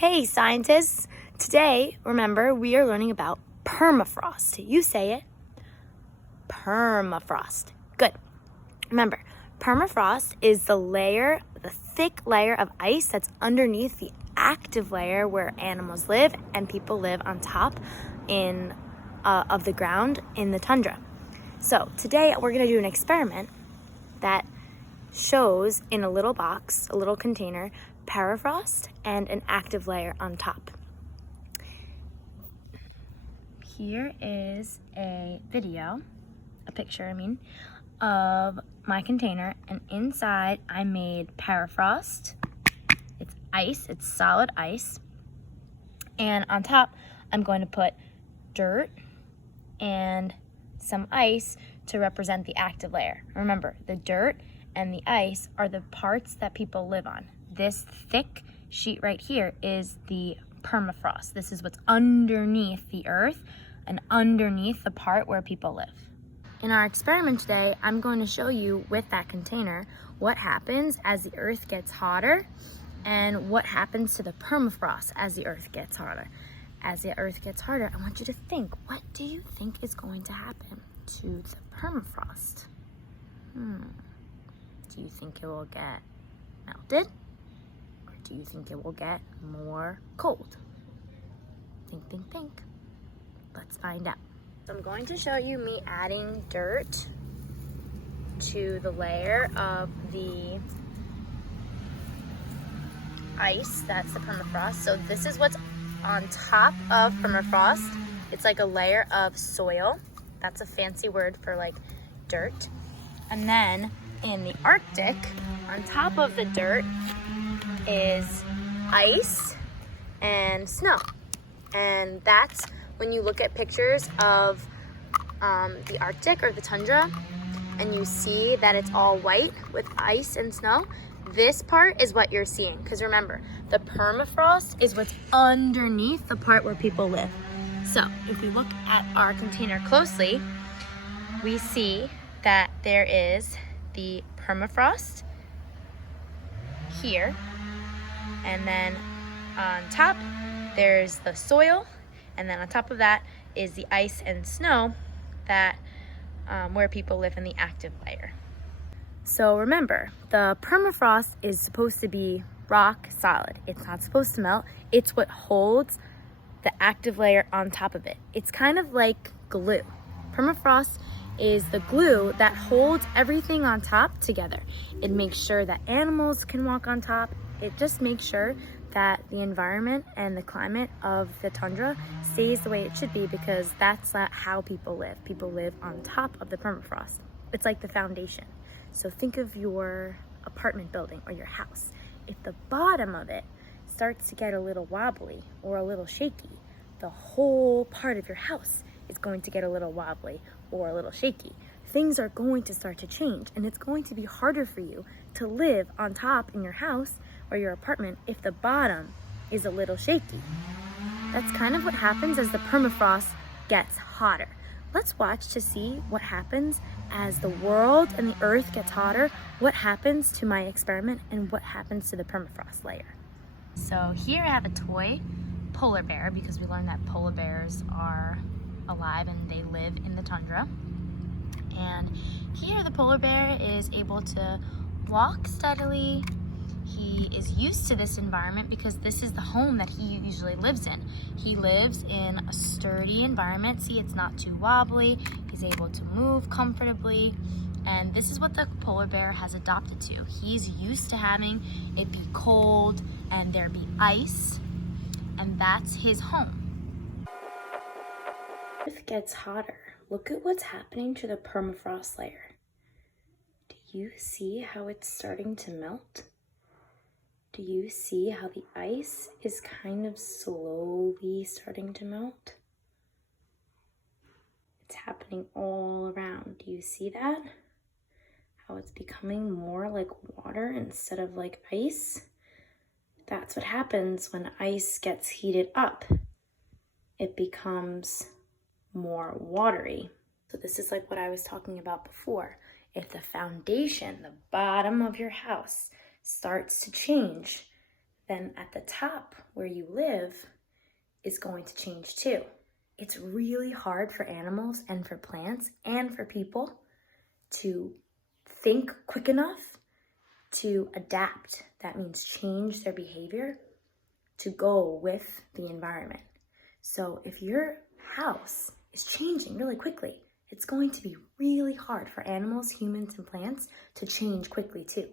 Hey scientists! Today, remember, we are learning about permafrost. You say it. Permafrost. Good. Remember, permafrost is the thick layer of ice that's underneath the active layer where animals live and people live on top of the ground in the tundra. So today we're going to do an experiment that shows in a little box, a little container, permafrost and an active layer on top. Here is a picture of my container, and inside I made permafrost. It's ice, it's solid ice. And on top, I'm going to put dirt and some ice to represent the active layer. Remember, the dirt and the ice are the parts that people live on. This thick sheet right here is the permafrost. This is what's underneath the earth and underneath the part where people live. In our experiment today, I'm going to show you with that container what happens as the earth gets hotter and what happens to the permafrost as the earth gets hotter. As the earth gets harder, I want you to think, what do you think is going to happen to the permafrost? Do you think it will get melted? Or do you think it will get more cold? Think. Let's find out. So I'm going to show you me adding dirt to the layer of the ice, that's the permafrost. So this is what's on top of permafrost. It's like a layer of soil. That's a fancy word for like dirt. And then in the Arctic, on top of the dirt is ice and snow. And that's when you look at pictures of the Arctic or the tundra and you see that it's all white with ice and snow, this part is what you're seeing. Because remember, the permafrost is what's underneath the part where people live. So if we look at our container closely, we see that there is the permafrost here, and then on top there's the soil, and then on top of that is the ice and snow that where people live in the active layer. So remember, the permafrost is supposed to be rock solid. It's not supposed to melt. It's what holds the active layer on top of it. It's kind of like glue. Permafrost is the glue that holds everything on top together. It makes sure that animals can walk on top. It just makes sure that the environment and the climate of the tundra stays the way it should be, because that's not how people live. People live on top of the permafrost. It's like the foundation. So think of your apartment building or your house. If the bottom of it starts to get a little wobbly or a little shaky, the whole part of your house is going to get a little wobbly or a little shaky. Things are going to start to change, and it's going to be harder for you to live on top in your house or your apartment if the bottom is a little shaky. That's kind of what happens as the permafrost gets hotter. Let's watch to see what happens as the world and the earth gets hotter, what happens to my experiment, and what happens to the permafrost layer. So here I have a toy polar bear, because we learned that polar bears are alive and they live in the tundra. And here the polar bear is able to walk steadily. He is used to this environment because this is the home that he usually lives in. He lives in a sturdy environment. See, it's not too wobbly. He's able to move comfortably. And this is what the polar bear has adopted to. He's used to having it be cold and there be ice, and that's his home. Earth gets hotter. Look at what's happening to the permafrost layer. Do you see how it's starting to melt? Do you see how the ice is kind of slowly starting to melt? It's happening all around. Do you see that? How it's becoming more like water instead of like ice? That's what happens when ice gets heated up. It becomes more watery. So this is like what I was talking about before. If the foundation, the bottom of your house, starts to change, then at the top where you live is going to change too. It's really hard for animals and for plants and for people to think quick enough to adapt. That means change their behavior to go with the environment. So if your house is changing really quickly, it's going to be really hard for animals, humans, and plants to change quickly too,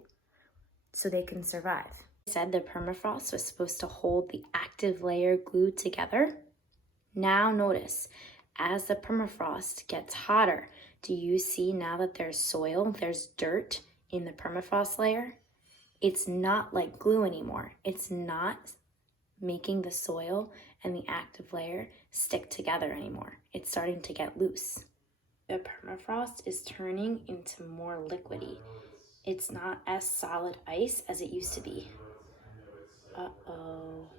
so they can survive. I said the permafrost was supposed to hold the active layer glued together. Now notice, as the permafrost gets hotter, do you see now that there's soil, there's dirt in the permafrost layer? It's not like glue anymore. It's not making the soil and the active layer stick together anymore. It's starting to get loose. The permafrost is turning into more liquidy. It's not as solid ice as it used to be. Uh-oh.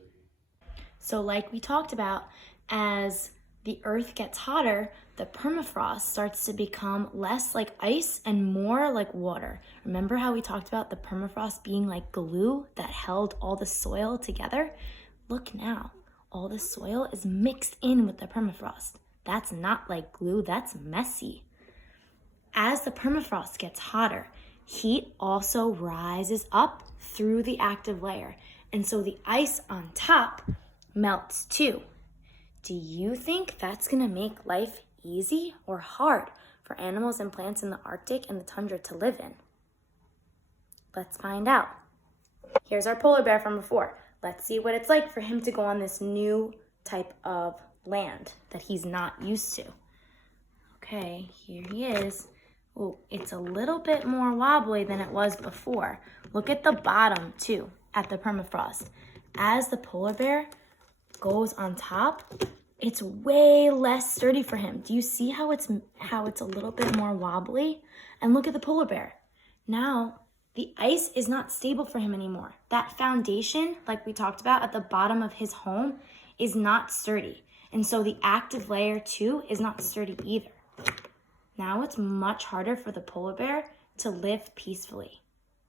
So like we talked about, as the earth gets hotter, the permafrost starts to become less like ice and more like water. Remember how we talked about the permafrost being like glue that held all the soil together? Look now, all the soil is mixed in with the permafrost. That's not like glue, that's messy. As the permafrost gets hotter, heat also rises up through the active layer. And so the ice on top melts too. Do you think that's gonna make life easy or hard for animals and plants in the Arctic and the tundra to live in? Let's find out. Here's our polar bear from before. Let's see what it's like for him to go on this new type of land that he's not used to. Okay, here he is. Oh, it's a little bit more wobbly than it was before. Look at the bottom too, at the permafrost. As the polar bear goes on top, it's way less sturdy for him. Do you see how it's a little bit more wobbly? And look at the polar bear. Now, the ice is not stable for him anymore. That foundation, like we talked about at the bottom of his home, is not sturdy. And so the active layer too is not sturdy either. Now it's much harder for the polar bear to live peacefully.